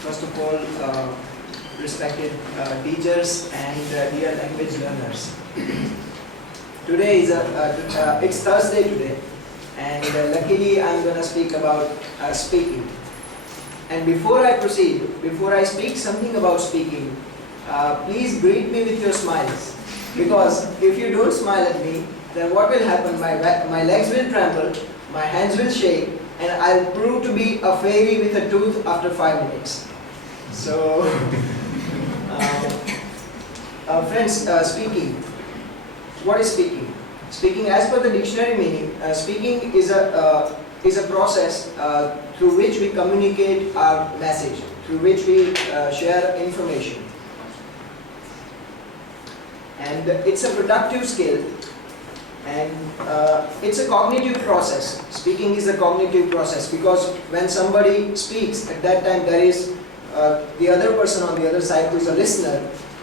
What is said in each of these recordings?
First of all, respected teachers and dear language learners. Today is it's Thursday today, and luckily I'm going to speak about speaking. And before I proceed, before I speak something about speaking, please greet me with your smiles, because if you don't smile at me, then what will happen? My legs will tremble, my hands will shake, and I'll prove to be a fairy with a tooth after 5 minutes. So, friends, speaking. What is speaking? Speaking, as per the dictionary meaning, speaking is a process through which we communicate our message, through which we share information. And it's a productive skill, and it's a cognitive process. Speaking is a cognitive process, because when somebody speaks, at that time there is the other person on the other side who is a listener,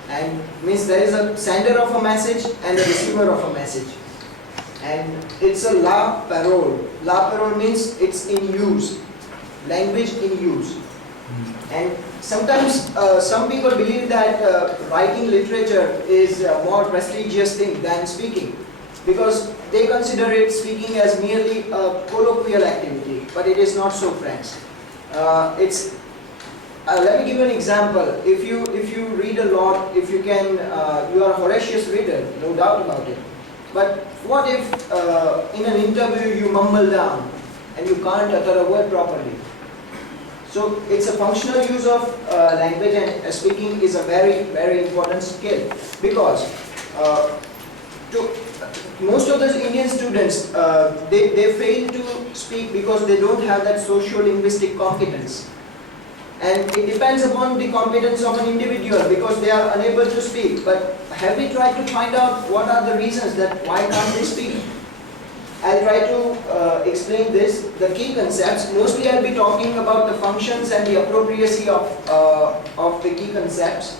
and means there is a sender of a message and a receiver of a message. And it's a la parole. La parole means it's in use, language in use. And sometimes some people believe that writing literature is a more prestigious thing than speaking, because they consider it, speaking, as merely a colloquial activity. But it is not so, friends. Let me give you an example. If you read a lot, if you can, you are a voracious reader, no doubt about it. But what if in an interview you mumble down and you can't utter a word properly? So it's a functional use of language, and speaking is a very, very important skill, because most of the Indian students, they fail to speak because they don't have that socio-linguistic competence. And it depends upon the competence of an individual, because they are unable to speak. But have we tried to find out what are the reasons that why can't they speak? I'll try to explain this, the key concepts. Mostly I'll be talking about the functions and the appropriacy of the key concepts.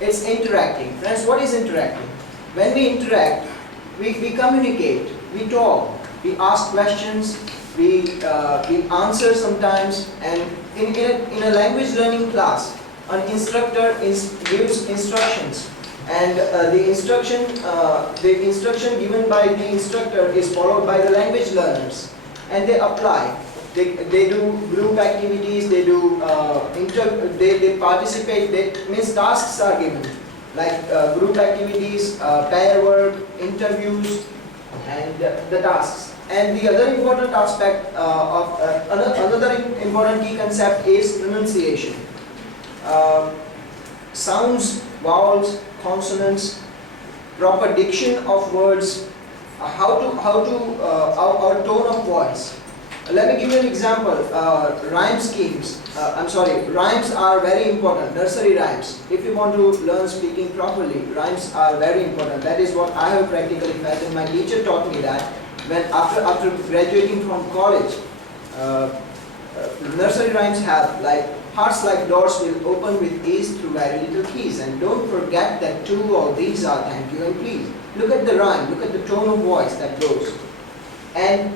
It's interacting. Friends, what is interacting? When we interact, we communicate, we talk, we ask questions, we answer sometimes. And in a language learning class, an instructor gives instructions, and the instruction given by the instructor is followed by the language learners, and they apply. They do group activities, they do they participate. Means tasks are given, like group activities, pair work, interviews, and the tasks. And the other important aspect another important key concept is pronunciation. Sounds, vowels, consonants, proper diction of words, our tone of voice. Let me give you an example. Rhyme schemes. Rhymes are very important. Nursery rhymes. If you want to learn speaking properly, rhymes are very important. That is what I have practically felt, and my teacher taught me that. When after graduating from college, nursery rhymes have, like, hearts like doors will open with ease through very little keys, and don't forget that two or these are thank you and please. Look at the rhyme, look at the tone of voice that goes. And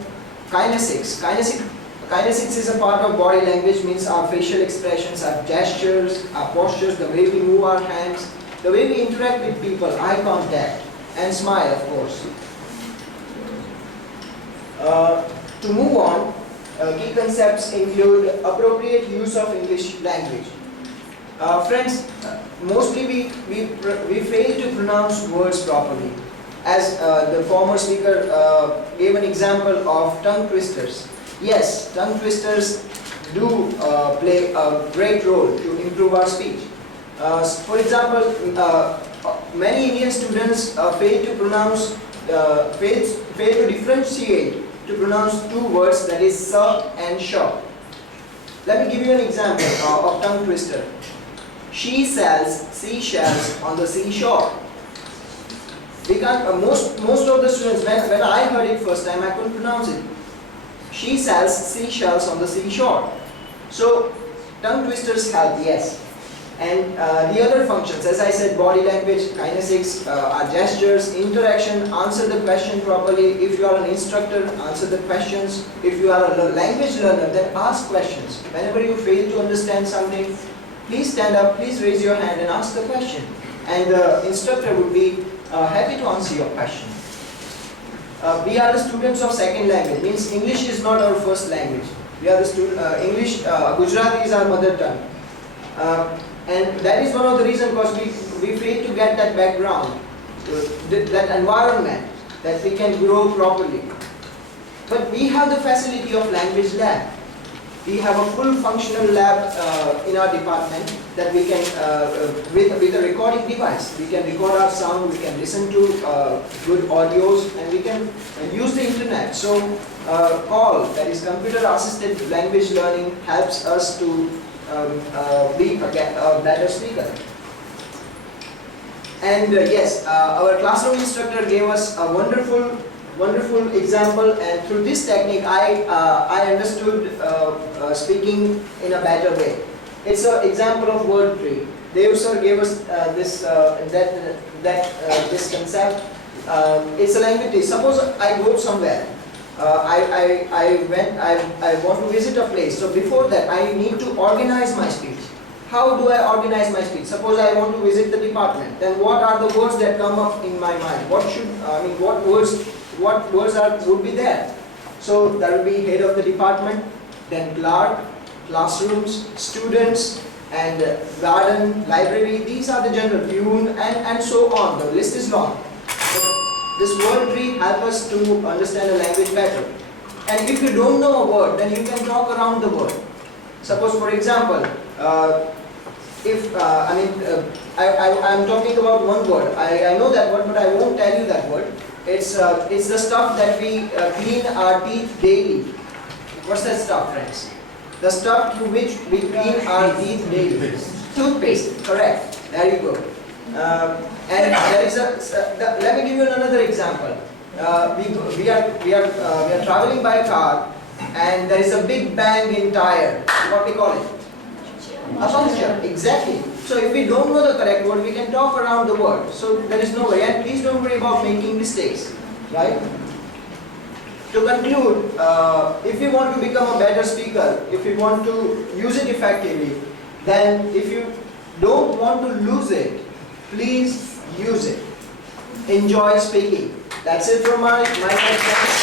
kinesics. Kinesics is a part of body language, means our facial expressions, our gestures, our postures, the way we move our hands, the way we interact with people, eye contact, and smile, of course. To move on, key concepts include appropriate use of English language. Friends, mostly we fail to pronounce words properly. As the former speaker gave an example of tongue twisters. Yes, tongue twisters do play a great role to improve our speech. For example, many Indian students fail to differentiate, to pronounce two words, that is sir and sure. Let me give you an example of tongue twister. She sells seashells on the seashore. Most of the students, when I heard it first time, I couldn't pronounce it. She sells seashells on the seashore. So tongue twisters help, yes. And the other functions, as I said, body language, kinesics, are gestures, interaction, answer the question properly. If you are an instructor, answer the questions. If you are a language learner, then ask questions. Whenever you fail to understand something, please stand up, please raise your hand and ask the question. And the instructor would be happy to answer your question. We are the students of second language, means English is not our first language. We are the Gujarati is our mother tongue. And that is one of the reasons because we fail to get that background, that environment, that we can grow properly. But we have the facility of language lab. We have a full functional lab in our department that we can, with a recording device, we can record our sound, we can listen to good audios, and we can use the internet. So CALL, that is computer assisted language learning, helps us to be a better speaker. And yes, our classroom instructor gave us a wonderful example, and through this technique I understood speaking in a better way. It's an example of word tree. Dev sir gave us this concept. It's a language tree. Suppose I go somewhere. I want to visit a place. So before that, I need to organize my speech. How do I organize my speech? Suppose I want to visit the department. Then what are the words that come up in my mind? What words would be there? So there will be head of the department, then clerk, classrooms, students, and garden, library. These are the general, peon, and so on. The list is long. This word tree helps us to understand a language better. And if you don't know a word, then you can talk around the word. Suppose, for example, I'm talking about one word. I know that word, but I won't tell you that word. It's the stuff that we clean our teeth daily. What's that stuff, friends? The stuff through which we clean our teeth daily. Toothpaste, correct. There you go. And there is let me give you another example. We are traveling by car, and there is a big bang in tire. What we call it? A puncture. Exactly. So if we don't know the correct word, we can talk around the word. So there is no worry. And please don't worry about making mistakes. Right? To conclude, if you want to become a better speaker, if you want to use it effectively, then if you don't want to lose it, please use it. Enjoy speaking. That's it from my side.